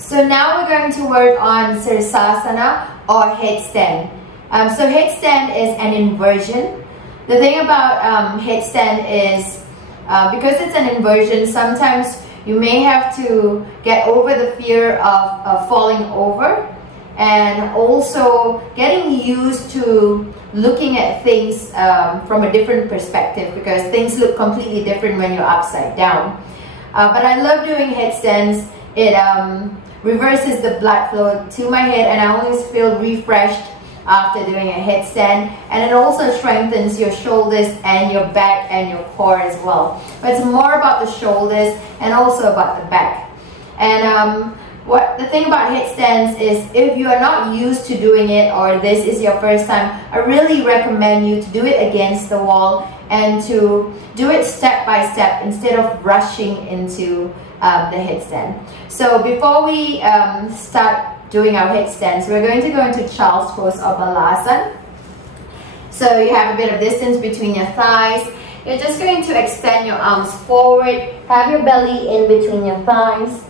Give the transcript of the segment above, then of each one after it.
So now we're going to work on Sirsasana or headstand. So headstand is an inversion. The thing about headstand is because it's an inversion, sometimes you may have to get over the fear of falling over, and also getting used to looking at things from a different perspective, because things look completely different when you're upside down. But I love doing headstands. It reverses the blood flow to my head, and I always feel refreshed after doing a headstand, and it also strengthens your shoulders and your back and your core as well. But it's more about the shoulders and also about the back. And what the thing about headstands is, if you are not used to doing it, or this is your first time, I really recommend you to do it against the wall and to do it step by step instead of rushing into the headstand. So before we start doing our headstands, we're going to go into Child's Pose or Balasana. So you have a bit of distance between your thighs. You're just going to extend your arms forward, have your belly in between your thighs,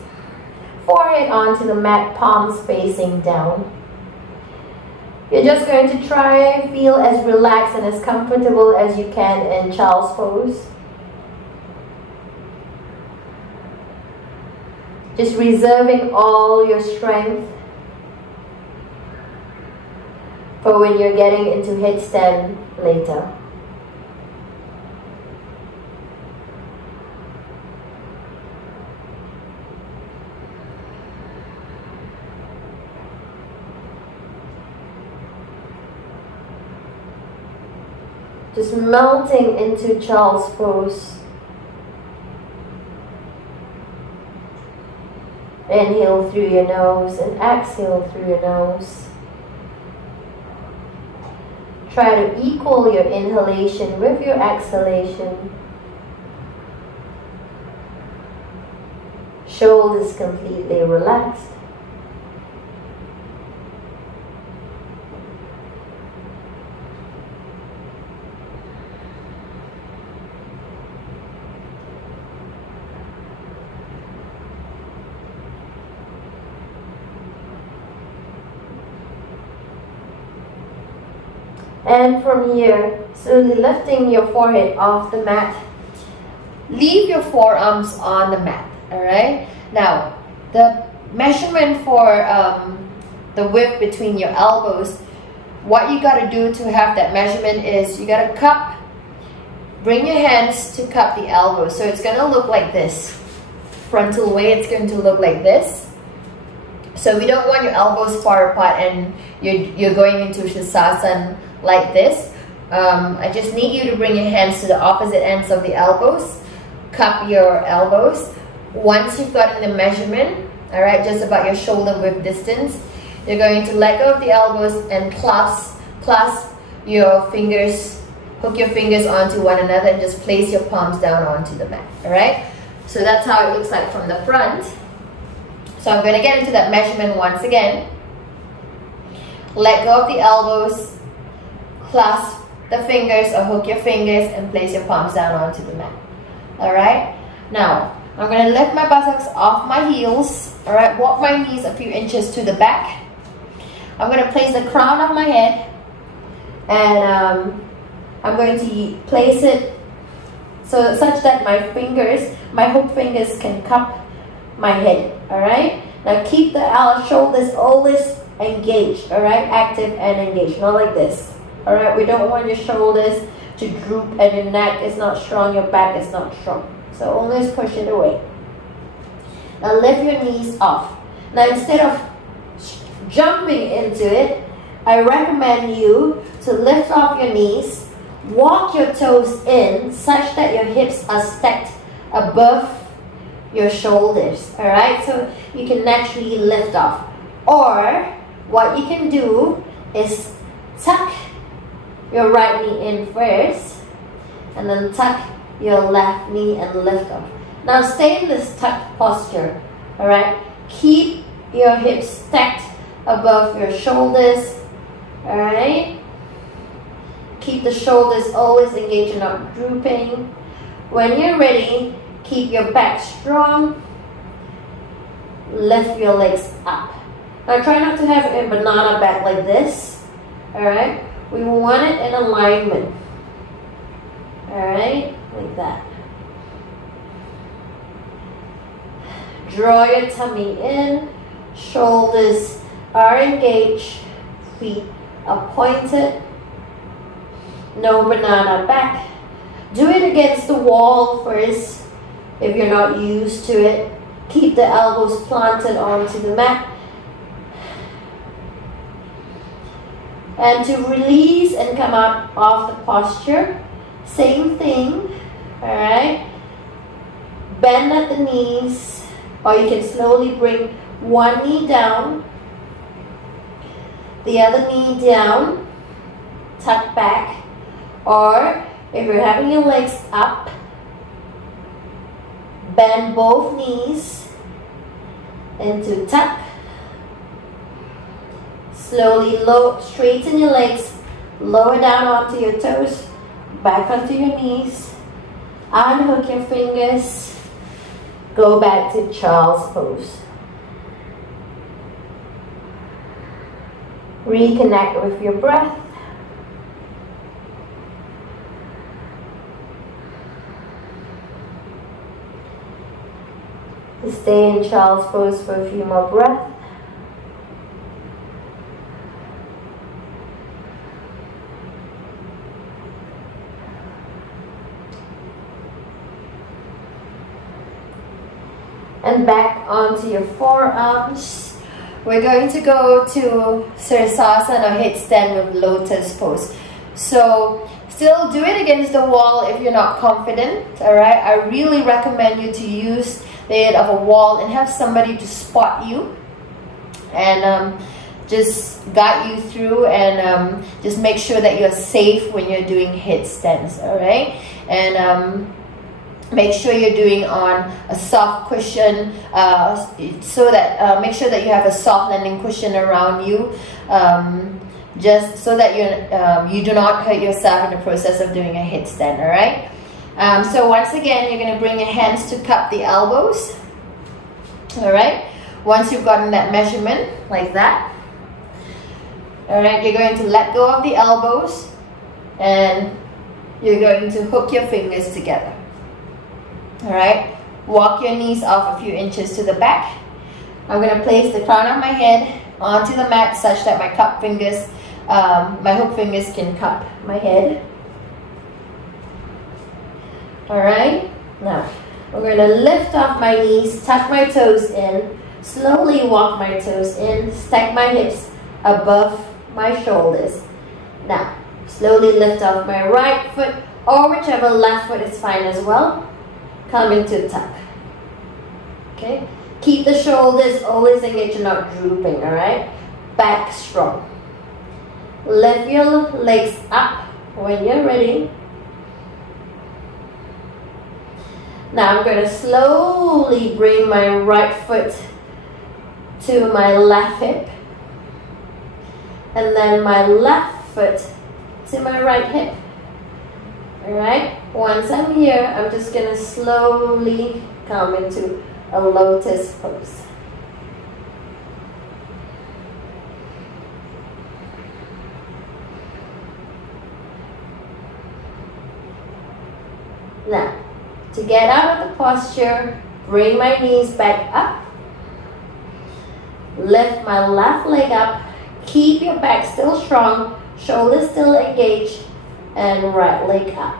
forehead onto the mat, palms facing down. You're just going to try and feel as relaxed and as comfortable as you can in Child's Pose. Just reserving all your strength for when you're getting into headstand later. Just melting into Child's Pose. Inhale through your nose and exhale through your nose. Try to equal your inhalation with your exhalation. Shoulders completely relaxed. And from here, slowly lifting your forehead off the mat. Leave your forearms on the mat, alright? Now, the measurement for the width between your elbows, what you got to do to have that measurement is you got to cup, bring your hands to cup the elbows. So it's going to look like this. Frontal way, it's going to look like this. So we don't want your elbows far apart and you're going into Sirsasana like this. I just need you to bring your hands to the opposite ends of the elbows. Cup your elbows. Once you've gotten the measurement, alright, just about your shoulder width distance, you're going to let go of the elbows and clasp your fingers, hook your fingers onto one another and just place your palms down onto the mat, alright? So that's how it looks like from the front. So I'm going to get into that measurement once again. Let go of the elbows, clasp the fingers or hook your fingers and place your palms down onto the mat. Alright? Now, I'm going to lift my buttocks off my heels. Alright? Walk my knees a few inches to the back. I'm going to place the crown of my head and I'm going to place it so such that my fingers, my hook fingers can cup my head. Alright? Now keep the shoulders always engaged. Alright? Active and engaged. Not like this. Alright, we don't want your shoulders to droop and your neck is not strong, your back is not strong. So always push it away. Now lift your knees off. Now instead of jumping into it, I recommend you to lift off your knees, walk your toes in such that your hips are stacked above your shoulders. Alright, so you can naturally lift off. Or what you can do is tuck your right knee in first and then tuck your left knee and lift off. Now stay in this tucked posture. Alright, keep your hips stacked above your shoulders. Alright, keep the shoulders always engaged and not drooping. When you're ready, keep your back strong. lift your legs up. Now try not to have a banana back like this. Alright? We want it in alignment. Alright? Like that. Draw your tummy in. Shoulders are engaged. Feet are pointed. No banana back. Do it against the wall first if you're not used to it. Keep the elbows planted onto the mat. And to release and come up off the posture, same thing, alright? Bend at the knees, or you can slowly bring one knee down, the other knee down, tuck back, or if you're having your legs up, bend both knees into tuck. Slowly straighten your legs, lower down onto your toes, back onto your knees, unhook your fingers, go back to child's pose. Reconnect with your breath. Stay in child's pose for a few more breaths. And back onto your forearms. We're going to go to Sirsasana or Headstand with Lotus Pose. So still do it against the wall if you're not confident, alright? I really recommend you to use the aid of a wall and have somebody to spot you and just guide you through, and just make sure that you're safe when you're doing headstands, alright? And make sure you're doing on a soft cushion, so that make sure that you have a soft landing cushion around you, just so that you do not hurt yourself in the process of doing a headstand. All right. So once again, you're going to bring your hands to cup the elbows. All right. Once you've gotten that measurement like that, all right, you're going to let go of the elbows and you're going to hook your fingers together. Alright, walk your knees off a few inches to the back. I'm going to place the crown of my head onto the mat such that my cup fingers, my hook fingers can cup my head. Alright, now I'm going to lift off my knees, tuck my toes in, slowly walk my toes in, stack my hips above my shoulders. Now, slowly lift off my right foot, or whichever left foot is fine as well. Come into tuck. Okay? Keep the shoulders always engaged and not drooping, alright? Back strong. Lift your legs up when you're ready. Now I'm going to slowly bring my right foot to my left hip. And then my left foot to my right hip. Alright? Once I'm here, I'm just going to slowly come into a lotus pose. Now, to get out of the posture, bring my knees back up. Lift my left leg up. Keep your back still strong, shoulders still engaged, and right leg up.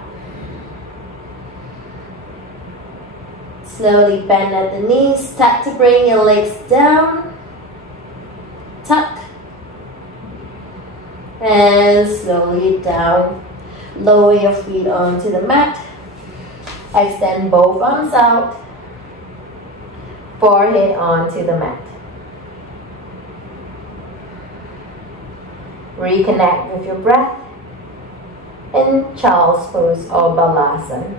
Slowly bend at the knees, start to bring your legs down, tuck, and slowly down. Lower your feet onto the mat, extend both arms out, forehead onto the mat. Reconnect with your breath in child's pose or balasana.